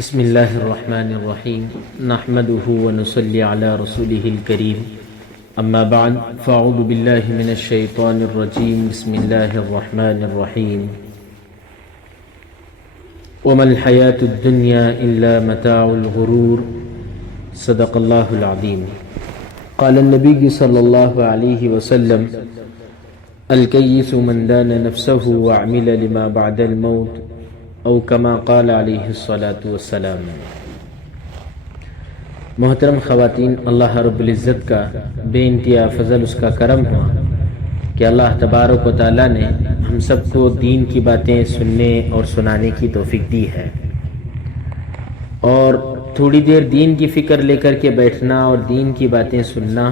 بسم اللہ الرحمن الرحیم نحمده ونصلی علی رسوله الکریم اما بعد فاعوذ باللہ من الشیطان الرجیم بسم اللہ الرحمن الرحیم وما الحیاة الدنیا الا متاع الغرور صدق اللہ العظیم قال النبی صلی اللہ علیہ وسلم الکیس من دان نفسه وعمل لما بعد الموت او کما قال علیہ الصلاۃ والسلام۔ محترم خواتین، اللہ رب العزت کا بے انتہا فضل، اس کا کرم ہوا کہ اللہ تبارک و تعالیٰ نے ہم سب کو دین کی باتیں سننے اور سنانے کی توفیق دی ہے، اور تھوڑی دیر دین کی فکر لے کر کے بیٹھنا اور دین کی باتیں سننا،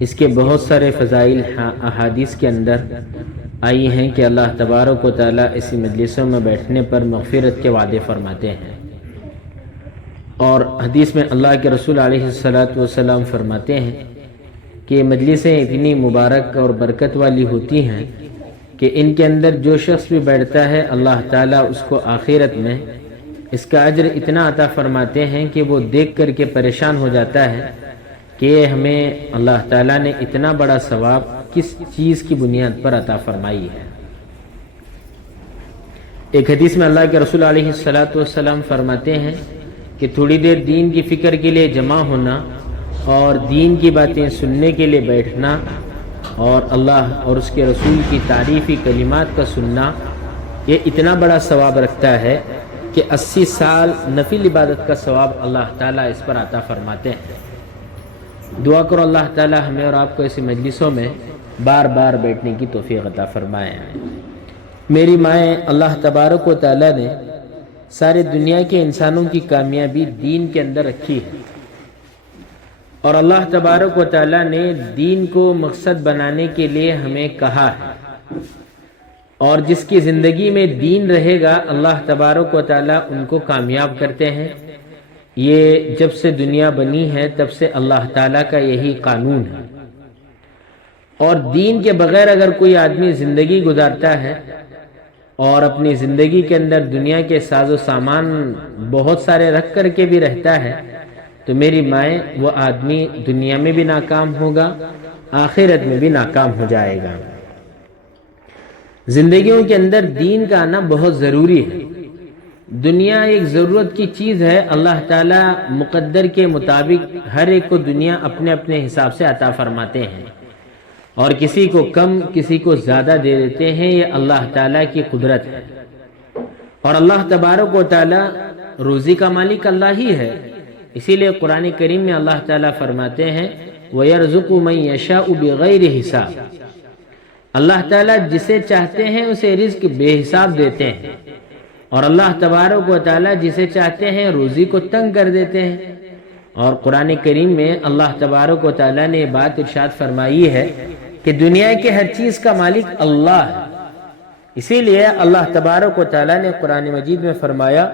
اس کے بہت سارے فضائل احادیث کے اندر آئی ہیں کہ اللہ تبارک و تعالیٰ اسی مجلسوں میں بیٹھنے پر مغفرت کے وعدے فرماتے ہیں، اور حدیث میں اللہ کے رسول علیہ الصلاۃ والسلام فرماتے ہیں کہ یہ مجلسیں اتنی مبارک اور برکت والی ہوتی ہیں کہ ان کے اندر جو شخص بھی بیٹھتا ہے اللہ تعالیٰ اس کو آخرت میں اس کا اجر اتنا عطا فرماتے ہیں کہ وہ دیکھ کر کے پریشان ہو جاتا ہے کہ ہمیں اللہ تعالیٰ نے اتنا بڑا ثواب کس چیز کی بنیاد پر عطا فرمائی ہے۔ ایک حدیث میں اللہ کے رسول علیہ الصلاۃ والسلام فرماتے ہیں کہ تھوڑی دیر دین کی فکر کے لیے جمع ہونا اور دین کی باتیں سننے کے لیے بیٹھنا اور اللہ اور اس کے رسول کی تعریفی کلمات کا سننا، یہ اتنا بڑا ثواب رکھتا ہے کہ 80 سال نفل عبادت کا ثواب اللہ تعالیٰ اس پر عطا فرماتے ہیں۔ دعا کرو اللہ تعالیٰ ہمیں اور آپ کو ایسی مجلسوں میں بار بار بیٹھنے کی توفیق عطا فرمائے۔ میری مائیں، اللہ تبارک و تعالیٰ نے سارے دنیا کے انسانوں کی کامیابی دین کے اندر رکھی ہے، اور اللہ تبارک و تعالیٰ نے دین کو مقصد بنانے کے لیے ہمیں کہا ہے، اور جس کی زندگی میں دین رہے گا اللہ تبارک و تعالیٰ ان کو کامیاب کرتے ہیں۔ یہ جب سے دنیا بنی ہے تب سے اللہ تعالیٰ کا یہی قانون ہے، اور دین کے بغیر اگر کوئی آدمی زندگی گزارتا ہے اور اپنی زندگی کے اندر دنیا کے ساز و سامان بہت سارے رکھ کر کے بھی رہتا ہے تو میری مائیں، وہ آدمی دنیا میں بھی ناکام ہوگا، آخرت میں بھی ناکام ہو جائے گا۔ زندگیوں کے اندر دین کا آنا بہت ضروری ہے۔ دنیا ایک ضرورت کی چیز ہے، اللہ تعالیٰ مقدر کے مطابق ہر ایک کو دنیا اپنے اپنے حساب سے عطا فرماتے ہیں، اور کسی کو کم کسی کو زیادہ دے دیتے ہیں، یہ اللہ تعالیٰ کی قدرت ہے، اور اللہ تبارک و تعالیٰ روزی کا مالک اللہ ہی ہے۔ اسی لیے قرآن کریم میں اللہ تعالیٰ فرماتے ہیں وَيَرْزُقُ مَن يَشَاءُ بِغَيْرِ حساب، اللہ تعالیٰ جسے چاہتے ہیں اسے رزق بے حساب دیتے ہیں، اور اللہ تبارک و تعالیٰ جسے چاہتے ہیں روزی کو تنگ کر دیتے ہیں۔ اور قرآن کریم میں اللہ تبارک و تعالیٰ نے یہ بات ارشاد فرمائی ہے کہ دنیا کے ہر چیز کا مالک اللہ ہے۔ اسی لیے اللہ تبارک و تعالیٰ نے قرآن مجید میں فرمایا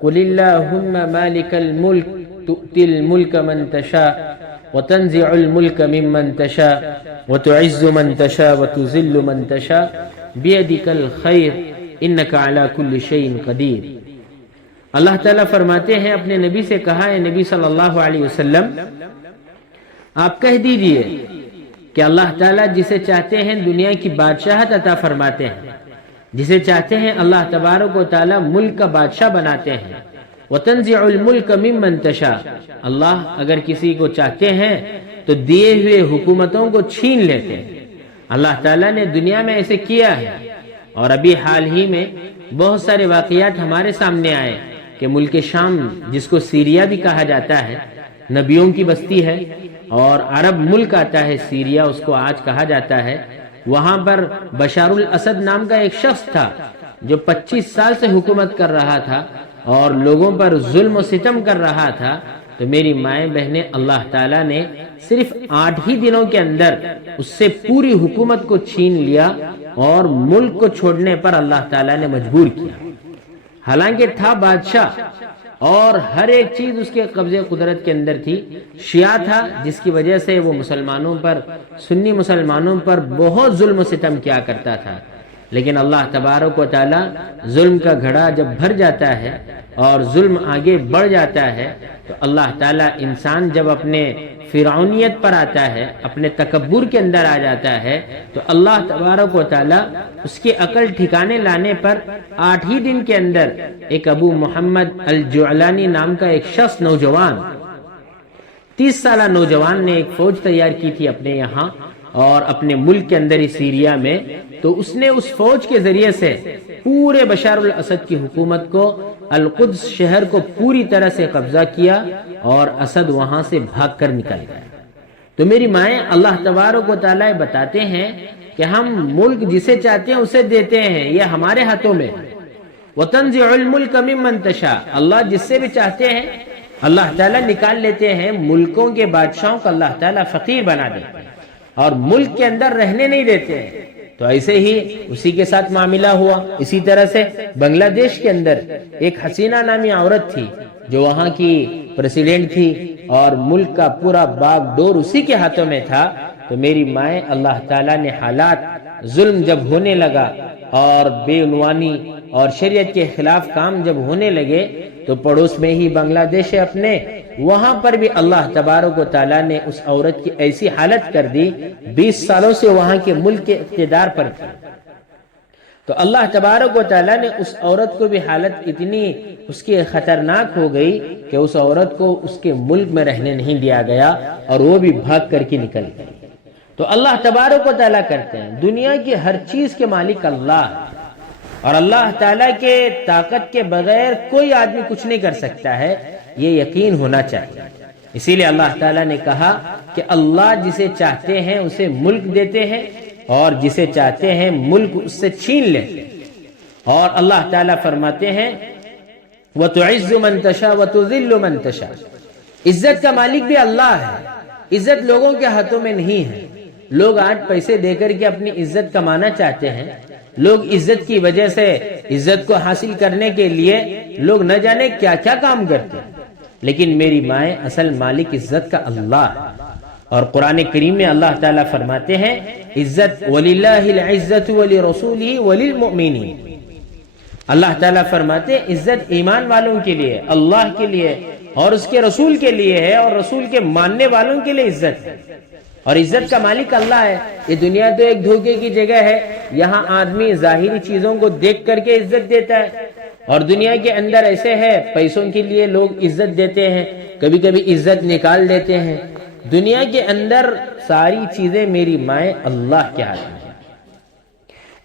قُلِ اللَّهُمَّ مَالِكَ الْمُلْكِ تُؤْتِي الْمُلْكَ مَن تَشَاءُ وَتَنزِعُ الْمُلْكَ مِمَّن تَشَاءُ وَتُعِزُّ مَن تَشَاءُ وَتُذِلُّ مَن تَشَاءُ بِيَدِكَ الْخَيْرُ اِنَّكَ عَلَى كُلِّ شَيْءٍ قَدِيرٌ۔ اللہ تعالیٰ فرماتے ہیں اپنے نبی سے کہا ہے نبی صلی اللہ علیہ وسلم، آپ کہہ دیجئے کہ اللہ تعالیٰ جسے چاہتے ہیں دنیا کی بادشاہت عطا فرماتے ہیں، جسے چاہتے ہیں اللہ تبارک و تعالیٰ ملک کا بادشاہ بناتے ہیں۔ وَتَنزِعُ الْمُلْكَ مِمَّن تَشَاءُ، اللہ اگر کسی کو چاہتے ہیں تو دیے ہوئے حکومتوں کو چھین لیتے ہیں۔ اللہ تعالیٰ نے دنیا میں ایسے کیا ہے، اور ابھی حال ہی میں بہت سارے واقعات ہمارے سامنے آئے کہ ملک شام، جس کو سیریا بھی کہا جاتا ہے، نبیوں کی بستی ہے، اور عرب ملک آتا ہے سیریا، اس کو آج کہا جاتا ہے، وہاں پر بشار الاسد نام کا ایک شخص تھا جو 25 سال سے حکومت کر رہا تھا اور لوگوں پر ظلم و ستم کر رہا تھا۔ تو میری مائیں بہنیں، اللہ تعالیٰ نے صرف 8 ہی دنوں کے اندر اس سے پوری حکومت کو چھین لیا، اور ملک کو چھوڑنے پر اللہ تعالیٰ نے مجبور کیا۔ حالانکہ تھا بادشاہ اور ہر ایک چیز اس کے قبضے قدرت کے اندر تھی، شیعہ تھا جس کی وجہ سے وہ مسلمانوں پر، سنی مسلمانوں پر بہت ظلم و ستم کیا کرتا تھا، لیکن اللہ تبارک و تعالی ظلم کا گھڑا جب بھر جاتا ہے اور ظلم آگے بڑھ جاتا ہے تو اللہ تعالیٰ انسان جب اپنے فرعونیت پر آتا ہے، اپنے تکبر کے اندر آ جاتا ہے، تو اللہ تبارک و تعالیٰ اس کی عقل ٹھکانے لانے پر 8 ہی دن کے اندر ایک ابو محمد الجعلانی نام کا ایک شخص، نوجوان 30 سالہ نوجوان نے ایک فوج تیار کی تھی اپنے یہاں اور اپنے ملک کے اندر سیریا میں، تو اس نے اس فوج کے ذریعے سے پورے بشار الاسد کی حکومت کو، القدس شہر کو پوری طرح سے قبضہ کیا اور اسد وہاں سے بھاگ کر نکل گیا۔ تو میری مائیں، اللہ تبارک و تعالیٰ بتاتے ہیں کہ ہم ملک جسے چاہتے ہیں اسے دیتے ہیں، یہ ہمارے ہاتھوں میں ہے۔ وَتَنزِعُ الْمُلْكَ مِمَّن تَشَاءُ، اللہ جس سے بھی چاہتے ہیں اللہ تعالیٰ نکال لیتے ہیں۔ ملکوں کے بادشاہوں کو اللہ تعالیٰ فقیر بنا دیتے ہیں اور ملک کے اندر رہنے نہیں دیتے ہیں۔ تو ایسے ہی اسی کے ساتھ معاملہ ہوا۔ اسی طرح سے بنگلہ دیش کے اندر ایک حسینہ نامی عورت تھی جو وہاں کی پریزیڈنٹ تھی اور ملک کا پورا باغ ڈور اسی کے ہاتھوں میں تھا۔ تو میری مائیں، اللہ تعالیٰ نے حالات، ظلم جب ہونے لگا اور بے عنوانی اور شریعت کے خلاف کام جب ہونے لگے تو پڑوس میں ہی بنگلہ دیش ہے اپنے، وہاں پر بھی اللہ تبارک و تعالیٰ نے اس عورت کی ایسی حالت کر دی، 20 سالوں سے وہاں کے ملک کے اقتدار پر تھی۔ تو اللہ تبارک و تعالیٰ نے اس عورت کو بھی حالت اتنی اس کی خطرناک ہو گئی کہ اس عورت کو اس کے ملک میں رہنے نہیں دیا گیا اور وہ بھی بھاگ کر کے نکل گئی۔ تو اللہ تبارک و تعالیٰ کرتے ہیں، دنیا کی ہر چیز کے مالک اللہ ہے اور اللہ تعالیٰ کے طاقت کے بغیر کوئی آدمی کچھ نہیں کر سکتا ہے، یہ یقین ہونا چاہیے۔ اسی لیے اللہ تعالیٰ نے کہا کہ اللہ جسے چاہتے ہیں اسے ملک دیتے ہیں اور جسے چاہتے ہیں ملک اس سے چھین لیتے ہیں۔ اور اللہ تعالیٰ فرماتے ہیں وَتُعِزُّ مَن تَشَاءُ وَتُذِلُّ مَن تَشَاءُ، عزت کا مالک بھی اللہ ہے، عزت لوگوں کے ہاتھوں میں نہیں ہے۔ لوگ آج پیسے دے کر کے اپنی عزت کمانا چاہتے ہیں، لوگ عزت کی وجہ سے عزت کو حاصل کرنے کے لیے لوگ نہ جانے کیا کیا کام کرتے ہیں، لیکن میری مائیں، اصل مالک عزت کا اللہ ہے۔ اور قرآن کریم میں اللہ تعالیٰ فرماتے ہیں عزت وَلِلَّهِ الْعِزَّةُ وَلِرَسُولِهِ وَلِلْمُؤْمِنِينَ، اللہ تعالیٰ فرماتے ہیں عزت ایمان والوں کے لیے، اللہ کے لیے اور اس کے رسول کے لیے ہے، اور رسول کے ماننے والوں کے لیے عزت ہے۔ اور عزت کا مالک اللہ ہے۔ یہ دنیا تو ایک دھوکے کی جگہ ہے، یہاں آدمی ظاہری چیزوں کو دیکھ کر کے عزت دیتا ہے، اور دنیا کے اندر ایسے ہے پیسوں کے لیے لوگ عزت دیتے ہیں، کبھی کبھی عزت نکال دیتے ہیں۔ دنیا کے اندر ساری چیزیں میری مائیں اللہ کے ہاتھ میں ہیں۔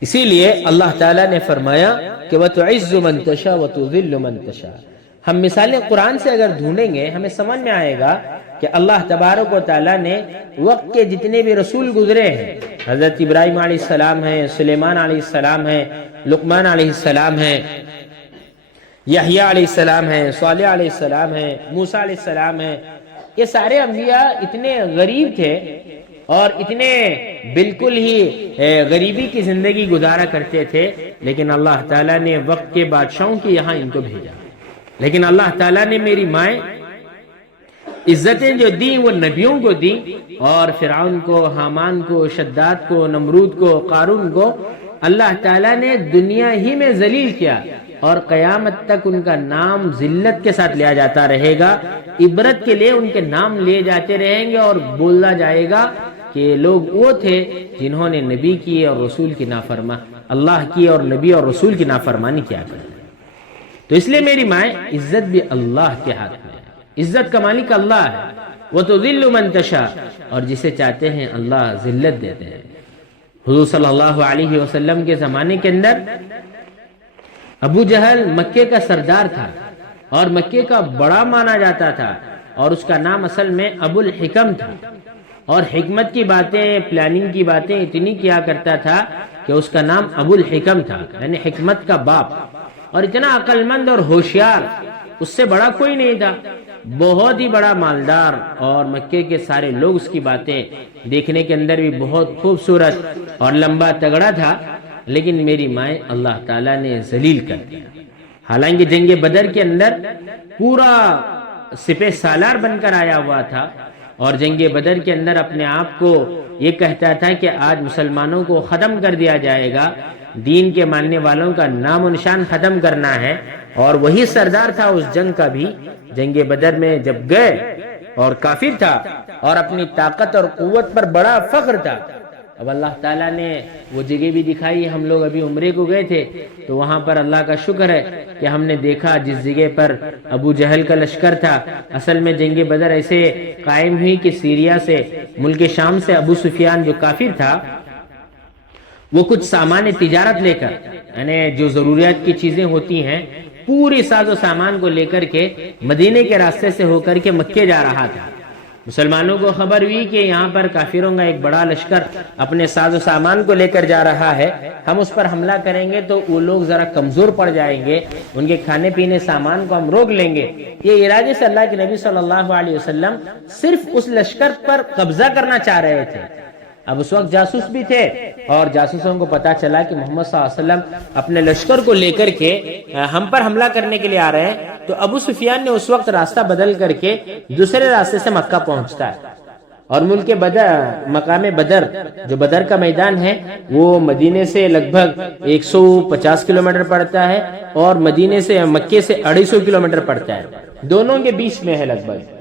اسی لیے اللہ تعالیٰ نے فرمایا کہ وَتُعِزُّ مَن تَشَاءُ وَتُذِلُّ مَن تَشَاءُ۔ ہم مثالیں قرآن سے اگر ڈھونڈیں گے ہمیں سمجھ میں آئے گا کہ اللہ تبارک و تعالیٰ نے وقت کے جتنے بھی رسول گزرے ہیں، حضرت ابراہیم علیہ السلام ہیں، سلیمان علیہ السلام ہیں، لقمان علیہ السلام ہیں، یحییٰ علیہ السلام ہیں، صالح علیہ السلام ہیں، موسیٰ علیہ السلام ہیں، یہ سارے انبیاء اتنے غریب تھے اور اتنے بالکل ہی غریبی کی زندگی گزارا کرتے تھے، لیکن اللہ تعالیٰ نے وقت کے بادشاہوں کے یہاں ان کو بھیجا۔ لیکن اللہ تعالیٰ نے میری مائیں عزتیں جو دیں وہ نبیوں کو دیں، اور فرعون کو، حامان کو، شداد کو، نمرود کو، قارون کو اللہ تعالیٰ نے دنیا ہی میں ذلیل کیا، اور قیامت تک ان کا نام ذلت کے ساتھ لیا جاتا رہے گا۔ عبرت کے لیے ان کے نام لیے جاتے رہیں گے اور بولا جائے گا کہ لوگ وہ تھے جنہوں نے نبی کی اور رسول کی اللہ کی اور نبی اور رسول کی نافرمانی کیا کرتے۔ تو اس لیے میری مائیں، عزت بھی اللہ کے ہاتھ میں ہے، عزت کا مالک اللہ ہے۔ وَتُذِلُّ مَن تَشَاءُ، اور جسے چاہتے ہیں اللہ ذلت دیتے ہیں۔ حضور صلی اللہ علیہ وسلم کے زمانے کے اندر ابو جہل مکے کا سردار تھا اور مکے کا بڑا مانا جاتا تھا، اور اس کا نام اصل میں ابو الحکم تھا، اور حکمت کی باتیں، پلاننگ کی باتیں اتنی کیا کرتا تھا کہ اس کا نام ابو الحکم تھا، یعنی حکمت کا باپ، اور اتنا عقل مند اور ہوشیار، اس سے بڑا کوئی نہیں تھا، بہت ہی بڑا مالدار، اور مکے کے سارے لوگ اس کی باتیں دیکھنے کے اندر بھی بہت خوبصورت اور لمبا تگڑا تھا، لیکن میری مائیں اللہ تعالیٰ نے ذلیل کر دیا۔ حالانکہ جنگ بدر کے اندر پورا سپہ سالار بن کر آیا ہوا تھا، اور جنگ بدر کے اندر اپنے آپ کو یہ کہتا تھا کہ آج مسلمانوں کو ختم کر دیا جائے گا، دین کے ماننے والوں کا نام و نشان ختم کرنا ہے، اور وہی سردار تھا اس جنگ کا بھی۔ جنگ بدر میں جب گئے اور کافر تھا اور اپنی طاقت اور قوت پر بڑا فخر تھا، اب اللہ تعالیٰ نے وہ جگہ بھی دکھائی۔ ہم لوگ ابھی عمرے کو گئے تھے تو وہاں پر اللہ کا شکر ہے کہ ہم نے دیکھا جس جگہ پر ابو جہل کا لشکر تھا، اصل میں جنگ بدر ایسے قائم ہوئی کہ سیریا سے، ملک شام سے ابو سفیان جو کافر تھا، وہ کچھ سامان تجارت لے کر، یعنی جو ضروریات کی چیزیں ہوتی ہیں، پوری ساز و سامان کو لے کر کے مدینے کے راستے سے ہو کر کے مکے جا رہا تھا۔ مسلمانوں کو خبر ہوئی کہ یہاں پر کافروں کا ایک بڑا لشکر اپنے ساز و سامان کو لے کر جا رہا ہے، ہم اس پر حملہ کریں گے تو وہ لوگ ذرا کمزور پڑ جائیں گے، ان کے کھانے پینے سامان کو ہم روک لیں گے۔ یہ ارادے سے اللہ کے نبی صلی اللہ علیہ وسلم صرف اس لشکر پر قبضہ کرنا چاہ رہے تھے۔ اب اس وقت جاسوس بھی تھے اور جاسوسوں کو پتا چلا کہ محمد صلی اللہ علیہ وسلم اپنے لشکر کو لے کر کے ہم پر حملہ کرنے کے لیے آ رہے ہیں، تو ابو سفیان نے اس وقت راستہ بدل کر کے دوسرے راستے سے مکہ پہنچتا ہے، اور ملک بدر، مقام بدر جو بدر کا میدان ہے وہ مدینے سے لگ بھگ 150 کلومیٹر پڑتا ہے، اور مدینے سے مکے سے 250 کلومیٹر پڑتا ہے، دونوں کے بیچ میں ہے لگ بھگ،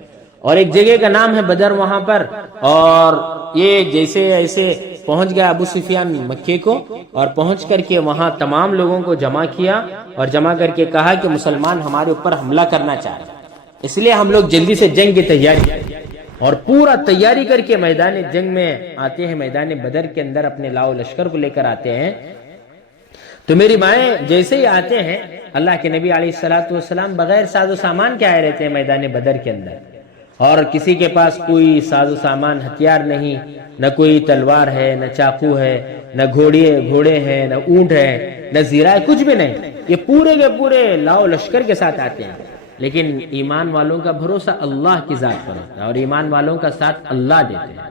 اور ایک جگہ کا نام ہے بدر وہاں پر۔ اور یہ جیسے ایسے پہنچ گیا ابو سفیان مکے کو، اور پہنچ کر کے وہاں تمام لوگوں کو جمع کیا اور جمع کر کے کہا کہ مسلمان ہمارے اوپر حملہ کرنا چاہ رہے ہیں، اس لیے ہم لوگ جلدی سے جنگ کی تیاری، اور پورا تیاری کر کے میدان جنگ میں آتے ہیں، میدان بدر کے اندر اپنے لاؤ لشکر کو لے کر آتے ہیں۔ تو میری مائیں جیسے ہی آتے ہیں، اللہ کے نبی علیہ الصلوۃ والسلام بغیر ساز و سامان کے آئے رہتے ہیں میدان بدر کے اندر، اور کسی کے پاس کوئی ساز و سامان ہتھیار نہیں، نہ کوئی تلوار ہے، نہ چاقو ہے، نہ گھوڑے ہیں، نہ اونٹ ہے، نہ زیرہ ہے، کچھ بھی نہیں، یہ پورے کے پورے لاؤ لشکر کے ساتھ آتے ہیں۔ لیکن ایمان والوں کا بھروسہ اللہ کی ذات پر ہوتا ہے، اور ایمان والوں کا ساتھ اللہ دیتے ہیں،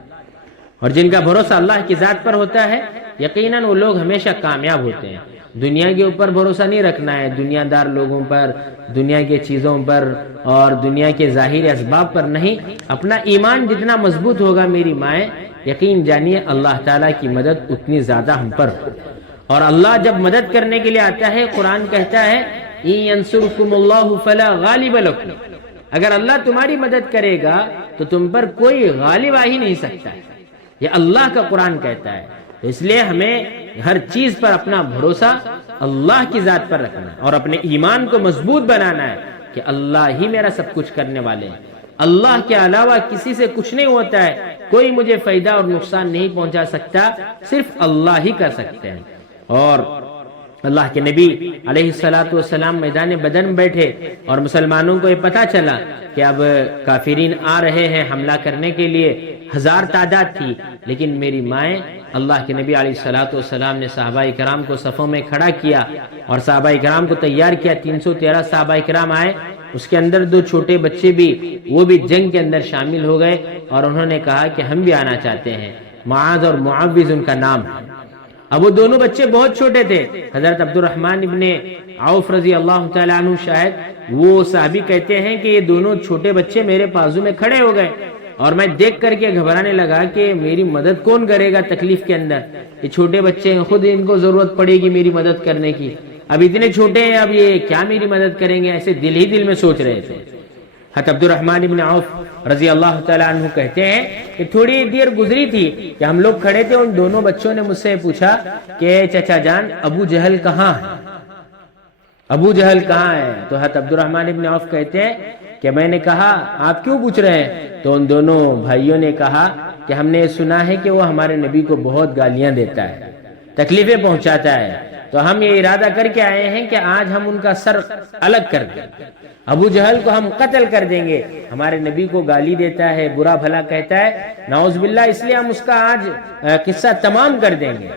اور جن کا بھروسہ اللہ کی ذات پر ہوتا ہے یقیناً وہ لوگ ہمیشہ کامیاب ہوتے ہیں۔ دنیا کے اوپر بھروسہ نہیں رکھنا ہے، دنیا دار لوگوں پر، دنیا کے چیزوں پر اور دنیا کے ظاہری اسباب پر نہیں، اپنا ایمان جتنا مضبوط ہوگا میری مائیں، یقین جانیے اللہ تعالیٰ کی مدد اتنی زیادہ ہم پر ہو۔ اور اللہ جب مدد کرنے کے لیے آتا ہے، قرآن کہتا ہے إِن يَنْصُرْكُمُ اللَّهُ فَلَا غَالِبَ لَكُمْ، اگر اللہ تمہاری مدد کرے گا تو تم پر کوئی غالب آ ہی نہیں سکتا ہے، یہ اللہ کا قرآن کہتا ہے۔ تو اس لیے ہمیں ہر چیز پر اپنا بھروسہ اللہ کی ذات پر رکھنا ہے، اور اپنے ایمان کو مضبوط بنانا ہے کہ اللہ ہی میرا سب کچھ کرنے والے ہیں، اللہ کے علاوہ کسی سے کچھ نہیں ہوتا ہے، کوئی مجھے فائدہ اور نقصان نہیں پہنچا سکتا، صرف اللہ ہی کر سکتے ہیں۔ اور اللہ کے نبی علیہ الصلوۃ والسلام میدان بدر میں بیٹھے، اور مسلمانوں کو یہ پتا چلا کہ اب کافرین آ رہے ہیں حملہ کرنے کے لیے، 1000 تعداد تھی، لیکن میری مائیں اللہ کے نبی علیہ الصلوۃ والسلام نے صحابہ کرام کو صفوں میں کھڑا کیا اور صحابہ کرام کو تیار کیا۔ 313 صحابہ کرام آئے، اس کے اندر 2 چھوٹے بچے بھی، وہ بھی جنگ کے اندر شامل ہو گئے، اور انہوں نے کہا کہ ہم بھی آنا چاہتے ہیں۔ معاذ اور معوذ ان کا نام ہے۔ اب وہ دونوں بچے بہت چھوٹے تھے، حضرت عبد الرحمن ابن عوف رضی اللہ تعالیٰ عنہ شاہد، وہ صحابی کہتے ہیں کہ یہ دونوں چھوٹے بچے میرے بازو میں کھڑے ہو گئے، اور میں دیکھ کر کے گھبرانے لگا کہ میری مدد کون کرے گا تکلیف کے اندر، یہ چھوٹے بچے ہیں، خود ان کو ضرورت پڑے گی میری مدد کرنے کی، اب اتنے چھوٹے ہیں، اب یہ کیا میری مدد کریں گے، ایسے دل ہی دل میں سوچ رہے تھے۔ حضرت عبد الرحمن ابن عوف رضی اللہ تعالیٰ عنہ کہتے ہیں کہ تھوڑی دیر گزری تھی کہ ہم لوگ کھڑے تھے، ان دونوں بچوں نے مجھ سے پوچھا کہ چچا جان ابو جہل کہاں ہے، ابو جہل کہاں ہے؟ تو حضرت عبد الرحمن ابن عوف کہتے ہیں کہ میں نے کہا آپ کیوں پوچھ رہے ہیں؟ تو ان دونوں بھائیوں نے کہا کہ ہم نے سنا ہے کہ وہ ہمارے نبی کو بہت گالیاں دیتا ہے، تکلیفیں پہنچاتا ہے، تو ہم یہ ارادہ کر کے آئے ہیں کہ آج ہم ان کا سر الگ کر دیں، ابو جہل کو ہم قتل کر دیں گے، ہمارے نبی کو گالی دیتا ہے، برا بھلا کہتا ہے، نعوذ باللہ، اس لیے ہم اس کا آج قصہ تمام کر دیں گے۔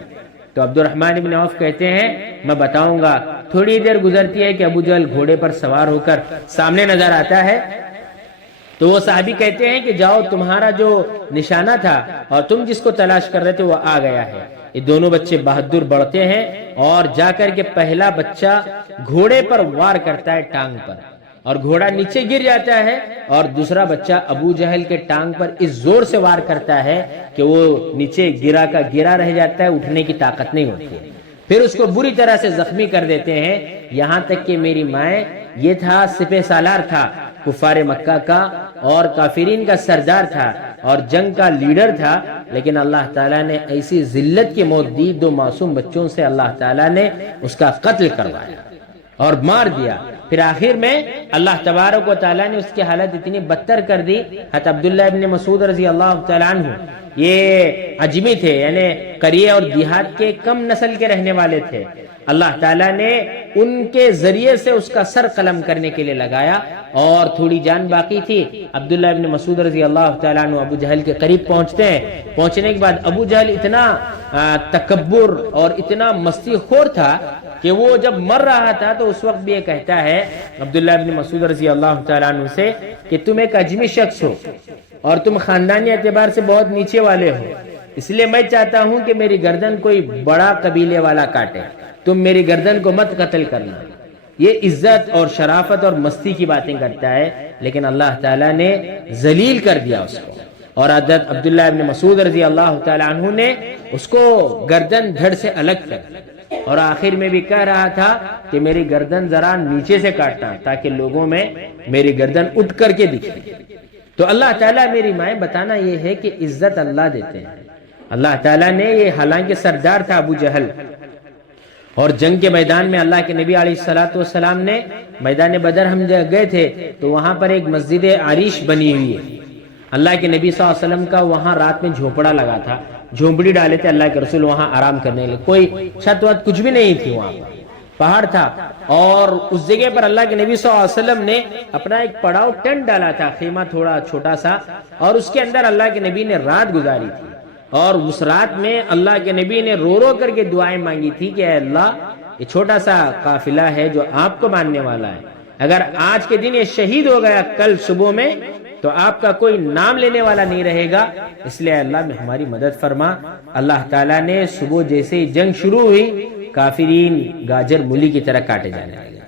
تو عبد الرحمن ابن عوف کہتے ہیں میں بتاؤں گا۔ تھوڑی دیر گزرتی ہے کہ ابو جہل گھوڑے پر سوار ہو کر سامنے نظر آتا ہے، تو وہ صحابی کہتے ہیں کہ جاؤ، تمہارا جو نشانہ تھا اور تم جس کو تلاش کر رہے تھے وہ آ گیا ہے۔ یہ دونوں بچے بہادر بڑھتے ہیں اور جا کر کے پہلا بچہ گھوڑے پر وار کرتا ہے ٹانگ پر، اور گھوڑا نیچے گر جاتا ہے، اور دوسرا بچہ ابو جہل کے ٹانگ پر اس زور سے وار کرتا ہے کہ وہ نیچے گرا کا گرا رہ جاتا ہے، اٹھنے کی طاقت نہیں ہوتی ہے۔ پھر اس کو بری طرح سے زخمی کر دیتے ہیں، یہاں تک کہ میری مائیں یہ تھا سپہ سالار تھا کفار مکہ کا اور کافرین کا سردار تھا اور جنگ کا لیڈر تھا، لیکن اللہ تعالیٰ نے ایسی ذلت کی موت دی، 2 معصوم بچوں سے اللہ تعالیٰ نے اس کا قتل کروایا اور مار دیا۔ پھر آخر میں اللہ تبارک و تعالیٰ نے اس کی حالت اتنی بدتر کر دی، حضرت عبداللہ ابن مسعود رضی اللہ تعالیٰ عنہ یہ عجمی تھے، یعنی قریہ اور دیہات کے کم نسل کے رہنے والے تھے، اللہ تعالیٰ نے ان کے ذریعے سے اس کا سر قلم کرنے کے لیے لگایا اور تھوڑی جان باقی تھی۔ عبداللہ ابن مسعود رضی اللہ تعالیٰ عنہ ابو جہل کے قریب پہنچتے ہیں، پہنچنے کے بعد ابو جہل اتنا تکبر اور اتنا مستی خور تھا کہ وہ جب مر رہا تھا تو اس وقت بھی یہ کہتا ہے عبداللہ ابن مسعود رضی اللہ تعالیٰ عنہ سے کہ تم ایک عجمی شخص ہو اور تم خاندانی اعتبار سے بہت نیچے والے ہو، اس لیے میں چاہتا ہوں کہ میری گردن کوئی بڑا قبیلے والا کاٹے، تم میری گردن کو مت قتل کرنا۔ یہ عزت اور شرافت اور مستی کی باتیں کرتا ہے، لیکن اللہ تعالیٰ نے ذلیل کر دیا اس کو، اور حضرت عبداللہ ابن مسعود رضی اللہ تعالیٰ عنہ نے اس کو گردن دھڑ سے الگ کر، اور آخر میں بھی کہہ رہا تھا کہ میری گردن ذرا نیچے سے کاٹنا تاکہ لوگوں میں میری گردن اٹھ کر کے دکھے۔ تو اللہ تعالیٰ میری مائیں بتانا یہ ہے کہ عزت اللہ دیتے ہیں۔ اللہ تعالیٰ نے یہ، حالانکہ سردار تھا ابو جہل، اور جنگ کے میدان میں اللہ کے نبی علیہ السلام نے میدان بدر ہم گئے تھے تو وہاں پر ایک مسجد عریش بنی ہوئی ہے، اللہ کے نبی صلی اللہ علیہ وسلم کا وہاں رات میں جھونپڑا لگا تھا، جھونپڑی ڈالے تھے اللہ کے رسول وہاں آرام کرنے لگے، کوئی چھت وت کچھ بھی نہیں تھی، وہاں پہاڑ تھا، اور اس جگہ پر اللہ کے نبی صلی اللہ علیہ وسلم نے اپنا ایک پڑاؤ ٹینٹ ڈالا تھا، خیمہ تھوڑا چھوٹا سا، اور اس کے اندر اللہ کے نبی نے رات گزاری تھی، اور اس رات میں اللہ کے نبی نے رو رو کر کے دعائیں مانگی تھی کہ اے اللہ، یہ چھوٹا سا قافلہ ہے جو آپ کو ماننے والا ہے، اگر آج کے دن یہ شہید ہو گیا کل صبح میں تو آپ کا کوئی نام لینے والا نہیں رہے گا، اس لیے اللہ میں ہماری مدد فرما۔ اللہ تعالیٰ نے صبح جیسے ہی جنگ شروع ہوئی، کافرین گاجر مولی کی طرح کاٹے جانے لگے،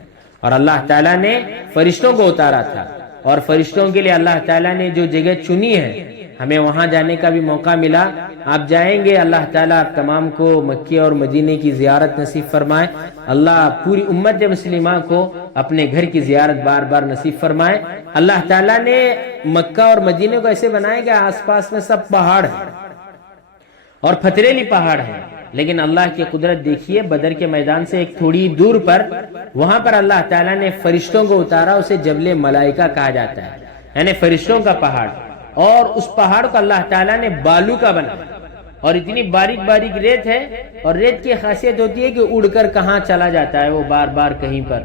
اور اللہ تعالیٰ نے فرشتوں کو اتارا تھا، اور فرشتوں کے لیے اللہ تعالیٰ نے جو جگہ چنی ہے، ہمیں وہاں جانے کا بھی موقع ملا، آپ جائیں گے، اللہ تعالیٰ آپ تمام کو مکے اور مدینے کی زیارت نصیب فرمائے، اللہ پوری امت مسلمہ کو اپنے گھر کی زیارت بار بار نصیب فرمائے۔ اللہ تعالیٰ نے مکہ اور مدینے کو ایسے بنائے کہ آس پاس میں سب پہاڑ ہیں اور پتھریلی پہاڑ ہیں، لیکن اللہ کی قدرت دیکھیے، بدر کے میدان سے ایک تھوڑی دور پر وہاں پر اللہ تعالیٰ نے فرشتوں کو اتارا، اسے جبل ملائکہ کہا جاتا ہے، یعنی فرشتوں کا پہاڑ، اور اس پہاڑ کو اللہ تعالیٰ نے بالو کا بنا، اور اتنی باریک باریک ریت ہے، اور ریت کی خاصیت ہوتی ہے کہ اڑ کر کہاں چلا جاتا ہے وہ بار بار کہیں پر،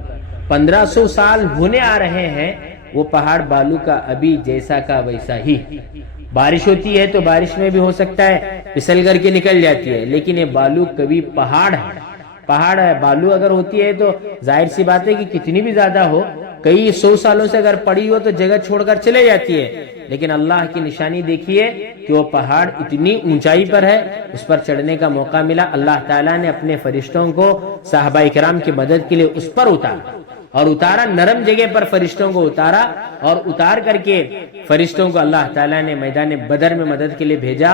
1500 سال ہونے آ رہے ہیں، وہ پہاڑ بالو کا ابھی جیسا کا ویسا ہی، بارش ہوتی ہے تو بارش میں بھی ہو سکتا ہے پھسل کر کے نکل جاتی ہے، لیکن یہ بالو کبھی پہاڑ ہے، بالو اگر ہوتی ہے تو ظاہر سی بات ہے کہ کتنی بھی زیادہ ہو، کئی 100 سالوں سے اگر پڑی ہو تو جگہ چھوڑ کر چلے جاتی ہے، لیکن اللہ کی نشانی دیکھیے کہ وہ پہاڑ اتنی اونچائی پر ہے، اس پر چڑھنے کا موقع ملا، اللہ تعالیٰ نے اپنے فرشتوں کو صحابہ کرام کی مدد کے لیے اس پر اتارا، نرم جگہ پر فرشتوں کو اتارا، اور اتار کر کے فرشتوں کو اللہ تعالیٰ نے میدان بدر میں مدد کے لیے بھیجا،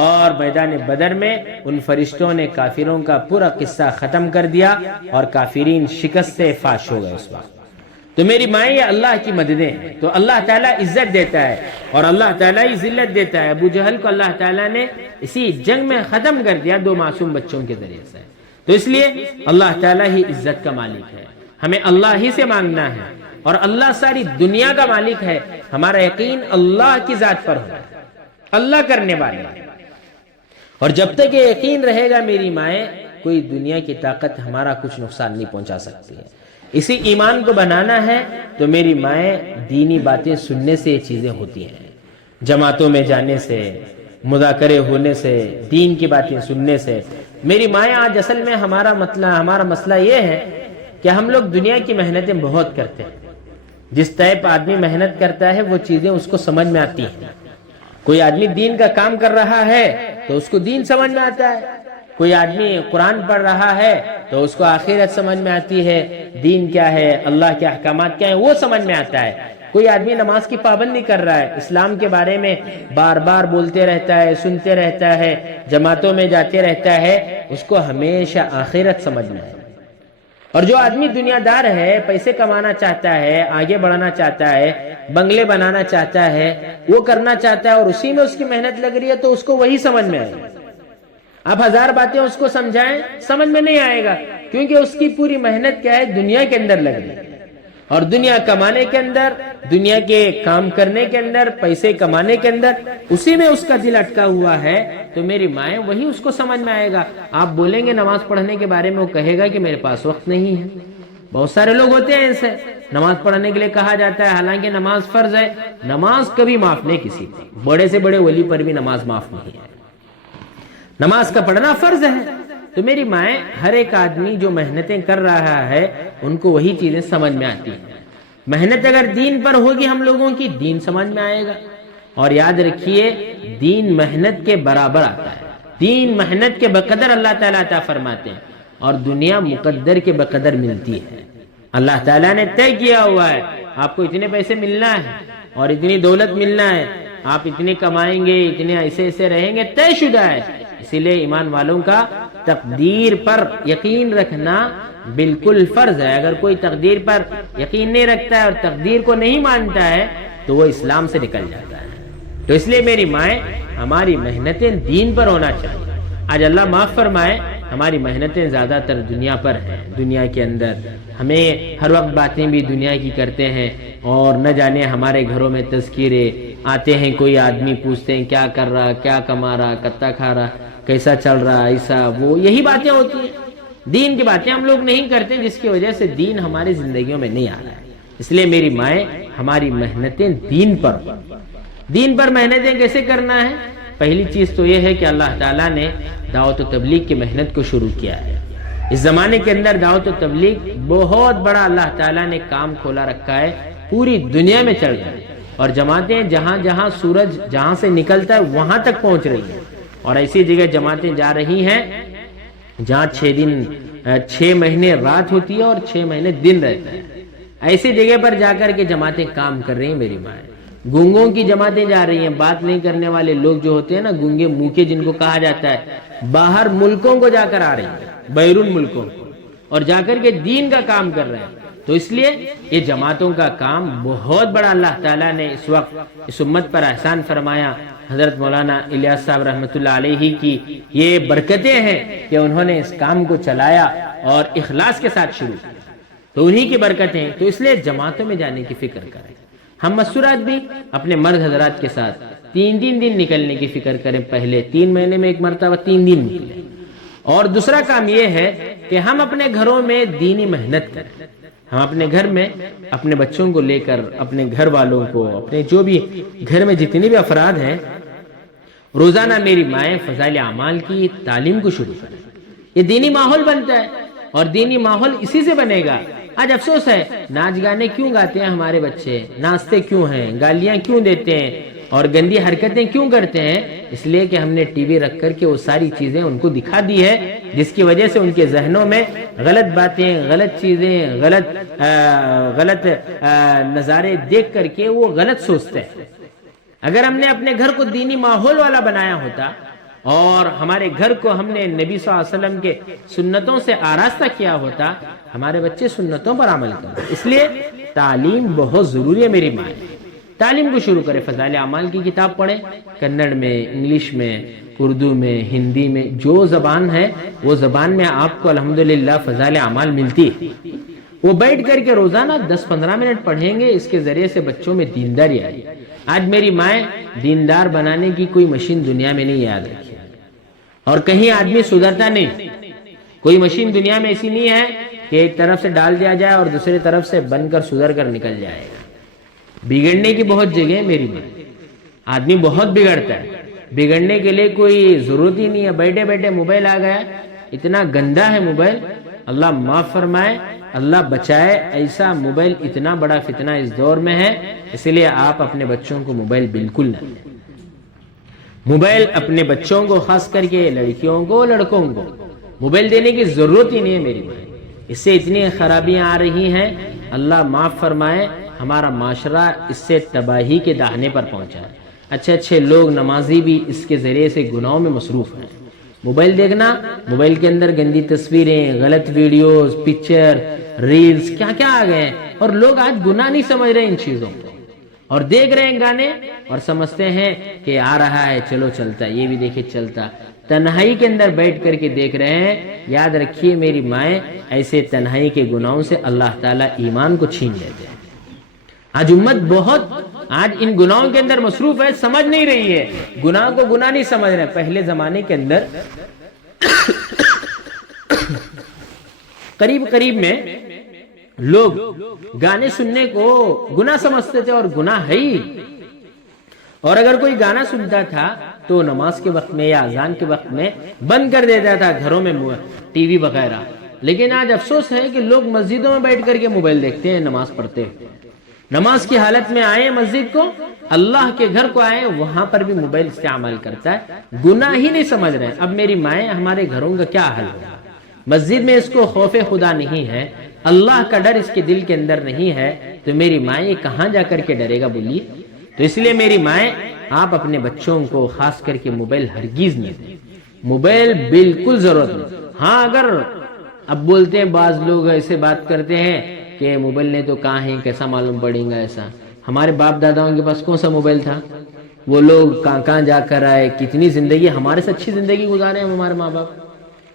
اور میدان بدر میں ان فرشتوں نے کافروں کا پورا قصہ ختم کر دیا، اور کافرین شکست سے فاش ہو گئے اس وقت۔ تو میری مائیں یہ اللہ کی مددیں ہیں، تو اللہ تعالیٰ عزت دیتا ہے اور اللہ تعالیٰ ہی ذلت دیتا ہے۔ ابو جہل کو اللہ تعالیٰ نے اسی جنگ میں ختم کر دیا 2 معصوم بچوں کے ذریعے سے، تو اس لیے اللہ تعالیٰ ہی عزت کا مالک ہے، ہمیں اللہ ہی سے مانگنا ہے، اور اللہ ساری دنیا کا مالک ہے، ہمارا یقین اللہ کی ذات پر ہو، اللہ کرنے والا ہے، اور جب تک یہ یقین رہے گا میری مائیں، کوئی دنیا کی طاقت ہمارا کچھ نقصان نہیں پہنچا سکتی ہے۔ اسی ایمان کو بنانا ہے تو میری مائیں دینی باتیں سننے سے یہ چیزیں ہوتی ہیں، جماعتوں میں جانے سے، مذاکرے ہونے سے، دین کی باتیں سننے سے۔ میری مائیں آج اصل میں ہمارا مسئلہ یہ ہے کہ ہم لوگ دنیا کی محنتیں بہت کرتے ہیں، جس ٹائپ آدمی محنت کرتا ہے وہ چیزیں اس کو سمجھ میں آتی ہیں۔ کوئی آدمی دین کا کام کر رہا ہے تو اس کو دین سمجھ میں آتا ہے، کوئی آدمی قرآن پڑھ رہا ہے تو اس کو آخرت سمجھ میں آتی ہے، دین کیا ہے، اللہ کے احکامات کیا ہیں وہ سمجھ میں آتا ہے، کوئی آدمی نماز کی پابندی کر رہا ہے، اسلام کے بارے میں بار بار بولتے رہتا ہے، سنتے رہتا ہے، جماعتوں میں جاتے رہتا ہے، اس کو ہمیشہ آخرت سمجھ میں آئے۔ اور جو آدمی دنیا دار ہے، پیسے کمانا چاہتا ہے، آگے بڑھنا چاہتا ہے، بنگلے بنانا چاہتا ہے، وہ کرنا چاہتا ہے اور اسی میں اس کی محنت لگ رہی ہے، تو اس کو وہی سمجھ میں آئے گا۔ آپ 1000 باتیں اس کو سمجھائیں، سمجھ میں نہیں آئے گا، کیونکہ اس کی پوری محنت کیا ہے؟ دنیا کے اندر لگ رہی ہے، اور دنیا کمانے کے اندر، دنیا کے کام کرنے کے اندر، پیسے کمانے کے اندر، اسی میں اس کا دل اٹکا ہوا ہے۔ تو میری مائیں وہی اس کو سمجھ میں آئے گا۔ آپ بولیں گے نماز پڑھنے کے بارے میں، وہ کہے گا کہ میرے پاس وقت نہیں ہے۔ بہت سارے لوگ ہوتے ہیں ایسے، نماز پڑھنے کے لیے کہا جاتا ہے، حالانکہ نماز فرض ہے، نماز کبھی معاف نہیں کسی کو، بڑے سے بڑے ولی پر بھی نماز معاف نہیں ہے، نماز کا پڑھنا فرض ہے۔ تو میری مائیں، ہر ایک آدمی جو محنتیں کر رہا ہے، ان کو وہی چیزیں سمجھ میں آتی ہیں۔ محنت اگر دین پر ہوگی ہم لوگوں کی، دین سمجھ میں آئے گا۔ اور یاد رکھیے، دین محنت کے برابر آتا ہے، دین محنت کے بقدر اللہ تعالیٰ عطا فرماتے ہیں، اور دنیا مقدر کے بقدر ملتی ہے۔ اللہ تعالیٰ نے طے کیا ہوا ہے، آپ کو اتنے پیسے ملنا ہے اور اتنی دولت ملنا ہے، آپ اتنے کمائیں گے، اتنے ایسے رہیں گے، طے شدہ ہے۔ اسی لیے ایمان والوں کا تقدیر پر یقین رکھنا بالکل فرض ہے۔ اگر کوئی تقدیر پر یقین نہیں رکھتا ہے اور تقدیر کو نہیں مانتا ہے، تو وہ اسلام سے نکل جاتا ہے۔ تو اس لیے میری مائیں، ہماری محنتیں دین پر ہونا چاہیے۔ آج اللہ معاف فرمائے، ہماری محنتیں زیادہ تر دنیا پر ہیں، دنیا کے اندر ہمیں ہر وقت باتیں بھی دنیا کی کرتے ہیں، اور نہ جانے ہمارے گھروں میں تذکیرے آتے ہیں، کوئی آدمی پوچھتے ہیں کیا کر رہا، کیا کما رہا، کتا کھا رہا، کیسا چل رہا، ایسا وہ، یہی باتیں ہوتی ہیں۔ دین کی باتیں ہم لوگ نہیں کرتے، جس کی وجہ سے دین ہماری زندگیوں میں نہیں آ رہا ہے۔ اس لیے میری مائیں، ہماری محنتیں دین پر محنتیں کیسے کرنا ہے؟ پہلی چیز تو یہ ہے کہ اللہ تعالیٰ نے دعوت و تبلیغ کی محنت کو شروع کیا ہے۔ اس زمانے کے اندر دعوت و تبلیغ بہت بڑا اللہ تعالیٰ نے کام کھولا رکھا ہے، پوری دنیا میں چل رہا ہے، اور جماعتیں جہاں جہاں سورج جہاں سے نکلتا ہے وہاں تک پہنچ رہی ہیں، اور ایسی جگہ جماعتیں جا رہی ہیں جہاں 6 مہینے رات ہوتی ہے اور 6 مہینے دن رہتا ہے۔ ایسی جگہ پر جا کر کے جماعتیں کام کر رہی ہیں میری ماں۔ گونگوں کی جماعتیں جا رہی ہیں، بات نہیں کرنے والے لوگ جو ہوتے ہیں نا، گونگے موکے جن کو کہا جاتا ہے، باہر ملکوں کو جا کر آ رہی ہیں، بیرون ملکوں کو، اور جا کر کے دین کا کام کر رہے ہیں۔ تو اس لیے یہ جماعتوں کا کام بہت بڑا اللہ تعالیٰ نے اس وقت اس امت پر احسان فرمایا۔ حضرت مولانا الیاس صاحب رحمۃ اللہ علیہ کی یہ برکتیں ہیں کہ انہوں نے اس کام کو چلایا اور اخلاص کے ساتھ شروع کیا، تو انہی کی برکتیں۔ تو اس لیے جماعتوں میں جانے کی فکر کریں۔ ہم مسورات بھی اپنے مرد حضرات کے ساتھ 3 دن نکلنے کی فکر کریں، پہلے 3 مہینے میں ایک مرتبہ 3 دن نکلیں۔ اور دوسرا کام یہ ہے کہ ہم اپنے گھروں میں دینی محنت کریں۔ ہم اپنے گھر میں اپنے بچوں کو لے کر، اپنے گھر والوں کو، اپنے جو بھی گھر میں جتنے بھی افراد ہیں، روزانہ میری مائیں فضائل اعمال کی تعلیم کو شروع کریں۔ یہ دینی ماحول بنتا ہے، اور دینی ماحول اسی سے بنے گا۔ آج افسوس ہے، ناچ گانے کیوں گاتے ہیں ہمارے بچے، ناچتے کیوں ہیں، گالیاں کیوں دیتے ہیں، اور گندی حرکتیں کیوں کرتے ہیں؟ اس لیے کہ ہم نے ٹی وی رکھ کر کے وہ ساری چیزیں ان کو دکھا دی ہے، جس کی وجہ سے ان کے ذہنوں میں غلط باتیں، غلط چیزیں، غلط نظارے دیکھ کر کے وہ غلط سوچتے ہیں۔ اگر ہم نے اپنے گھر کو دینی ماحول والا بنایا ہوتا، اور ہمارے گھر کو ہم نے نبی صلی اللہ علیہ وسلم کے سنتوں سے آراستہ کیا ہوتا، ہمارے بچے سنتوں پر عمل کریں۔ اس لیے تعلیم بہت ضروری ہے میری ماں۔ تعلیم کو شروع کریں، فضائل اعمال کی کتاب پڑھیں، کنڑ میں، انگلش میں، اردو میں، ہندی میں، جو زبان ہے وہ زبان میں آپ کو الحمدللہ فضائل اعمال ملتی ہے۔ وہ بیٹھ کر کے روزانہ 10-15 منٹ پڑھیں گے، اس کے ذریعے سے بچوں میں دینداری آئی۔ آج میری مائیں، دیندار بنانے کی کوئی مشین دنیا میں نہیں، یاد رکھیں، اور کہیں آدمی سدھرتا نہیں۔ کوئی مشین دنیا میں ایسی نہیں ہے کہ ایک طرف سے ڈال دیا جائے اور دوسری طرف سے بن کر سدھر کر نکل جائے گا۔ بگڑنے کی بہت جگہ ہے میری ماں، آدمی بہت بگڑتا ہے۔ بگڑنے کے لیے کوئی ضرورت ہی نہیں ہے، بیٹھے بیٹھے موبائل آ گیا، اتنا گندا ہے موبائل، اللہ معاف فرمائے، اللہ بچائے۔ ایسا موبائل اتنا بڑا فتنہ اس دور میں ہے، اس لیے آپ اپنے بچوں کو موبائل بالکل نہ دیں۔ موبائل اپنے بچوں کو، خاص کر کے لڑکیوں کو، لڑکوں کو موبائل دینے کی ضرورت ہی نہیں ہے میری ماں۔ اس سے اتنی خرابیاں آ رہی ہیں، اللہ معاف فرمائے۔ ہمارا معاشرہ اس سے تباہی کے دہانے پر پہنچا ہے۔ اچھے اچھے لوگ نمازی بھی اس کے ذریعے سے گناہوں میں مصروف ہیں۔ موبائل دیکھنا، موبائل کے اندر گندی تصویریں، غلط ویڈیوز، پکچر، ریلز، کیا کیا آ گئے ہیں، اور لوگ آج گناہ نہیں سمجھ رہے ان چیزوں کو، اور دیکھ رہے ہیں گانے اور سمجھتے ہیں کہ آ رہا ہے چلو چلتا، یہ بھی دیکھے چلتا۔ تنہائی کے اندر بیٹھ کر کے دیکھ رہے ہیں۔ یاد رکھیے میری مائیں، ایسے تنہائی کے گناہوں سے اللہ تعالیٰ ایمان کو چھین لیتے ہیں۔ آج امت بہت ان گناہوں کے اندر مصروف ہے، سمجھ نہیں رہی ہے، گناہ کو گناہ نہیں سمجھ رہے۔ پہلے زمانے کے اندر قریب میں لوگ گانے سننے کو گناہ سمجھتے تھے، اور گناہ ہے ہی، اور اگر کوئی گانا سنتا تھا تو نماز کے وقت میں یا اذان کے وقت میں بند کر دیتا تھا گھروں میں ٹی وی وغیرہ۔ لیکن آج افسوس ہے کہ لوگ مسجدوں میں بیٹھ کر کے موبائل دیکھتے ہیں، نماز پڑھتے ہیں، نماز کی حالت میں آئے مسجد کو، اللہ کے گھر کو آئے، وہاں پر بھی موبائل استعمال کرتا ہے، گناہ ہی نہیں سمجھ رہے ہیں۔ اب میری مائیں، ہمارے گھروں کا کیا حل ہوگا؟ مسجد میں اس کو خوف خدا نہیں ہے، اللہ کا ڈر اس کے دل کے اندر نہیں ہے، تو میری مائیں یہ کہاں جا کر کے ڈرے گا بولیے؟ تو اس لیے میری مائیں، آپ اپنے بچوں کو خاص کر کے موبائل ہرگز نہ دیں، موبائل بالکل ضرورت نہیں۔ ہاں اگر اب بولتے ہیں بعض لوگ ایسے بات کرتے ہیں کہ موبائل نے تو کہاں ہے، کیسا معلوم پڑیں گا ایسا۔ ہمارے باپ داداؤں کے پاس کون سا موبائل تھا؟ وہ لوگ کہاں جا کر آئے، کتنی زندگی، ہمارے سے اچھی زندگی گزارے ہیں ہمارے ماں باپ،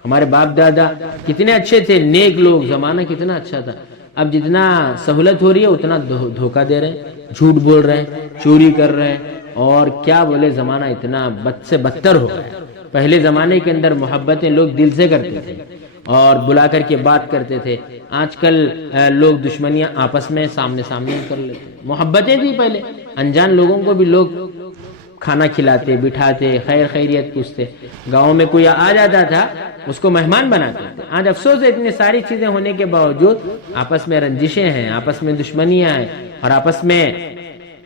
ہمارے باپ دادا کتنے اچھے تھے، نیک لوگ، زمانہ کتنا اچھا تھا۔ اب جتنا سہولت ہو رہی ہے اتنا دھوکہ دے رہے ہیں، جھوٹ بول رہے ہیں، چوری کر رہے ہیں، اور کیا بولے، زمانہ اتنا بد سے بدتر ہو گیا ہے۔ پہلے زمانے کے اندر محبتیں لوگ دل سے کرتے تھے اور بلا کر کے بات کرتے تھے، آج کل لوگ دشمنیاں آپس میں سامنے کر لیتے ہیں۔ محبتیں تھی پہلے، انجان لوگوں کو بھی لوگ کھانا کھلاتے، بٹھاتے، خیر خیریت پوچھتے، گاؤں میں کوئی آ جاتا تھا اس کو مہمان بناتے تھے۔ آج افسوس ہے اتنی ساری چیزیں ہونے کے باوجود آپس میں رنجشیں ہیں، آپس میں دشمنیاں ہیں، اور آپس میں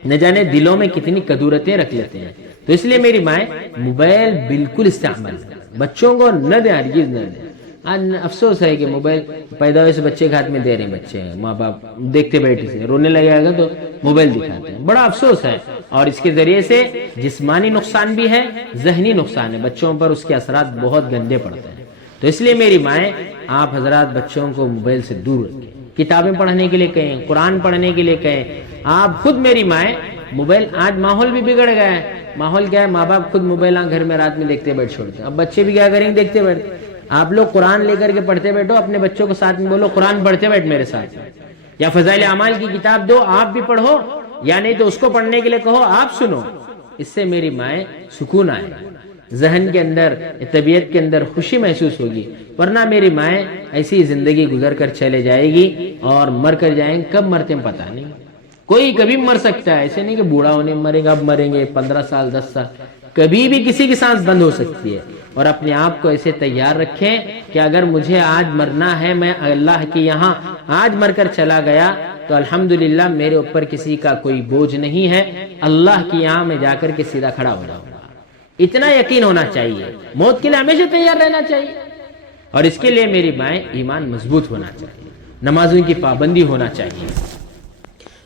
نہ جانے دلوں میں کتنی کدورتیں رکھ لیتے ہیں۔ تو اس لیے میری مائیں، موبائل بالکل استعمال کریں، بچوں کو نہ دیں، ہرگز نہ دیں۔ آج افسوس ہے کہ موبائل پیدائش سے بچے کے ہاتھ میں دے رہے ہیں، بچے ماں باپ دیکھتے بیٹھے سے رونے لگے گا تو موبائل دکھاتے ہیں، بڑا افسوس ہے۔ اور اس کے ذریعے سے جسمانی نقصان بھی ہے، ذہنی نقصان ہے، بچوں پر اس کے اثرات بہت گندے پڑتے ہیں۔ تو اس لیے میری مائیں، آپ حضرات بچوں کو موبائل سے دور رکھیں، کتابیں پڑھنے کے لیے کہیں، قرآن پڑھنے کے لیے کہیں۔ آپ خود میری مائیں، موبائل، آج ماحول بھی بگڑ گیا ہے، ماحول کیا ہے، ماں باپ خود موبائل گھر میں رات میں دیکھتے بیٹھ چھوڑتے ہیں، اب بچے بھی کیا کریں گے، دیکھتے بیٹھتے۔ آپ لوگ قرآن لے کر کے پڑھتے بیٹھو، اپنے بچوں کو ساتھ میں بولو قرآن پڑھتے بیٹھ میرے ساتھ، یا فضائل اعمال کی کتاب دو، آپ بھی پڑھو، یا نہیں تو اس کو پڑھنے کے لیے کہو، آپ سنو۔ اس سے میری مائیں سکون آئے گا، ذہن کے اندر، طبیعت کے اندر خوشی محسوس ہوگی، ورنہ میری مائیں ایسی زندگی گزر کر چلے جائے گی اور مر کر جائیں گے، کب مرتے ہیں پتہ نہیں، کوئی کبھی مر سکتا ہے، ایسے نہیں کہ بوڑھا ہونے میں مرے گا، اب مریں گے 15 سال 10 سال، کبھی بھی کسی کی سانس بند ہو سکتی ہے۔ اور اپنے آپ کو ایسے تیار رکھیں کہ اگر مجھے آج مرنا ہے، میں اللہ کے یہاں آج مر کر چلا گیا تو الحمدللہ میرے اوپر کسی کا کوئی بوجھ نہیں ہے، اللہ کے یہاں میں جا کر کے سیدھا کھڑا ہو جاؤں گا، اتنا یقین ہونا چاہیے۔ موت کے لیے ہمیشہ تیار رہنا چاہیے، اور اس کے لیے میری مائیں، ایمان مضبوط ہونا چاہیے، نمازوں کی پابندی ہونا چاہیے،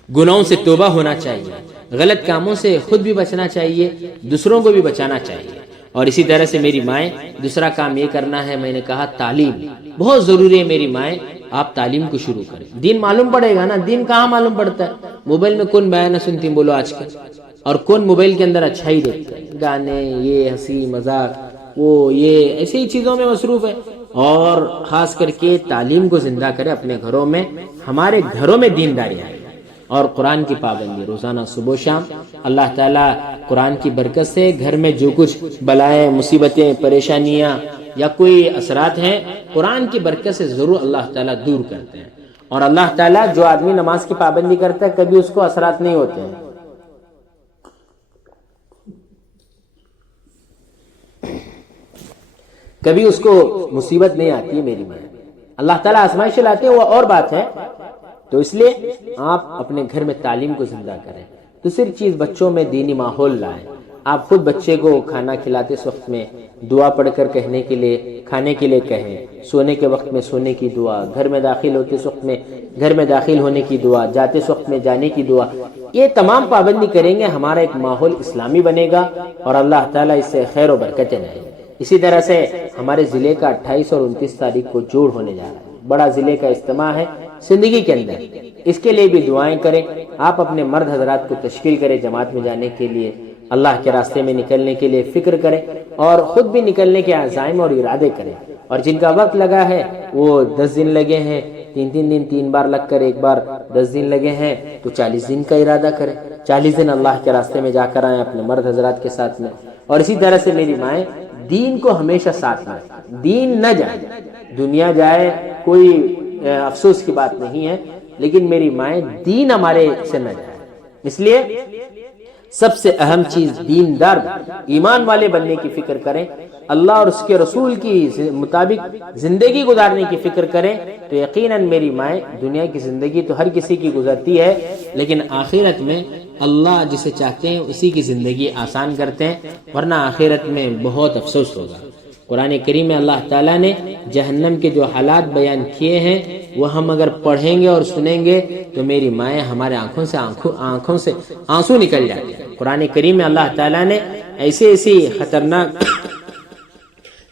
گناہوں سے توبہ ہونا چاہیے، غلط کاموں سے خود بھی بچنا چاہیے، دوسروں کو بھی بچانا چاہیے۔ اور اسی طرح سے میری مائیں، دوسرا کام یہ کرنا ہے، میں نے کہا تعلیم بہت ضروری ہے۔ میری مائیں، آپ تعلیم کو شروع کریں، دین معلوم پڑے گا نا، دین کہاں معلوم پڑتا ہے؟ موبائل میں کون بیان سنتی بولو آج کل، اور کون موبائل کے اندر اچھا ہی دیکھتا ہے، گانے، یہ ہنسی مذاق، وہ یہ ایسی ہی چیزوں میں مصروف ہے۔ اور خاص کر کے تعلیم کو زندہ کرے اپنے گھروں میں، ہمارے گھروں میں دینداری آئے، اور قرآن کی پابندی روزانہ صبح و شام۔ اللہ تعالیٰ قرآن کی برکت سے گھر میں جو کچھ بلائیں، مصیبتیں، پریشانیاں یا کوئی اثرات ہیں، قرآن کی برکت سے ضرور اللہ تعالیٰ دور کرتے ہیں۔ اور اللہ تعالیٰ جو آدمی نماز کی پابندی کرتا ہے کبھی اس کو اثرات نہیں ہوتے ہیں، کبھی اس کو مصیبت نہیں آتی ہے۔ میری ماں، اللہ تعالیٰ آزمائش لاتے ہیں، وہ اور بات ہے۔ تو اس لیے آپ اپنے گھر میں تعلیم کو زندہ کریں، دوسری چیز بچوں میں دینی ماحول لائیں، آپ خود بچے کو کھانا کھلاتے اس وقت میں دعا پڑھ کر کہنے کے لیے کھانے کے لیے کہیں، سونے کے وقت میں سونے کی دعا، گھر میں داخل ہوتے اس وقت میں گھر میں داخل ہونے کی دعا، جاتے اس وقت میں جانے کی دعا، یہ تمام پابندی کریں گے، ہمارا ایک ماحول اسلامی بنے گا اور اللہ تعالیٰ اس سے خیر و برکتیں لائے گا۔ اسی طرح سے ہمارے ضلع کا 28 اور 29 تاریخ کو جوڑ ہونے جا رہا ہے، بڑا ضلع کا اجتماع ہے زندگی کے اندر، اس کے لیے بھی دعائیں کریں۔ آپ اپنے مرد حضرات کو تشکیل کریں جماعت میں جانے کے لیے، اللہ کے راستے میں نکلنے کے لیے فکر کریں اور خود بھی نکلنے کے عزائم اور ارادے کریں، اور جن کا وقت لگا ہے وہ 10 دن لگے ہیں، 3 دن 3 بار لگ کر ایک بار 10 دن لگے ہیں، تو 40 دن کا ارادہ کریں، 40 دن اللہ کے راستے میں جا کر آئیں اپنے مرد حضرات کے ساتھ میں۔ اور اسی طرح سے میری مائیں دین کو ہمیشہ ساتھ میں رکھیں، دین نہ جائے، دنیا جائے کوئی افسوس کی بات نہیں ہے، لیکن میری مائیں دین ہمارے سے نہ جائے۔ اس لیے سب سے اہم چیز دیندار ایمان والے بننے کی فکر کریں، اللہ اور اس کے رسول کی مطابق زندگی گزارنے کی فکر کریں، تو یقیناً میری مائیں دنیا کی زندگی تو ہر کسی کی گزرتی ہے، لیکن آخرت میں اللہ جسے چاہتے ہیں اسی کی زندگی آسان کرتے ہیں، ورنہ آخرت میں بہت افسوس ہوگا۔ قرآن کریم میں اللہ تعالیٰ نے جہنم کے جو حالات بیان کیے ہیں وہ ہم اگر پڑھیں گے اور سنیں گے تو میری مائیں ہمارے آنکھوں سے آنسو نکل جاتے ہیں۔ قرآن کریم میں اللہ تعالیٰ نے ایسی خطرناک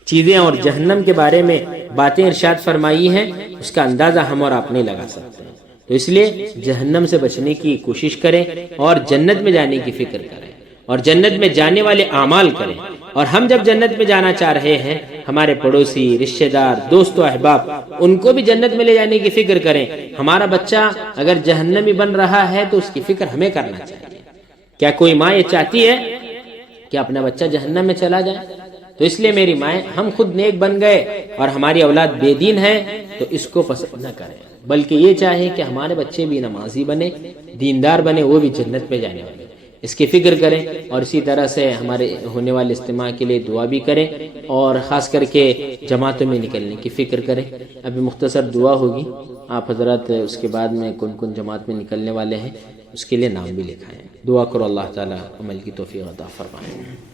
چیزیں اور جہنم کے بارے میں باتیں ارشاد فرمائی ہیں، اس کا اندازہ ہم اور آپ نہیں لگا سکتے ہیں۔ تو اس لیے جہنم سے بچنے کی کوشش کریں اور جنت میں جانے کی فکر کریں اور جنت میں جانے والے اعمال کریں، اور ہم جب جنت میں جانا چاہ رہے ہیں، ہمارے پڑوسی، رشتہ دار، دوست و احباب، ان کو بھی جنت میں لے جانے کی فکر کریں۔ ہمارا بچہ اگر جہنمی بن رہا ہے تو اس کی فکر ہمیں کرنا چاہیے۔ کیا کوئی ماں یہ چاہتی ہے کہ اپنا بچہ جہنم میں چلا جائے؟ تو اس لیے میری مائیں، ہم خود نیک بن گئے اور ہماری اولاد بے دین ہے تو اس کو پسند نہ کریں، بلکہ یہ چاہیں کہ ہمارے بچے بھی نمازی بنے، دیندار بنے، وہ بھی جنت میں جانے والے، اس کی فکر کریں۔ اور اسی طرح سے ہمارے ہونے والے اجتماع کے لیے دعا بھی کریں، اور خاص کر کے جماعتوں میں نکلنے کی فکر کریں۔ ابھی مختصر دعا ہوگی، آپ حضرات اس کے بعد میں کون جماعت میں نکلنے والے ہیں اس کے لیے نام بھی لکھائیں۔ دعا کرو اللہ تعالیٰ عمل کی توفیق عطا فرمائے۔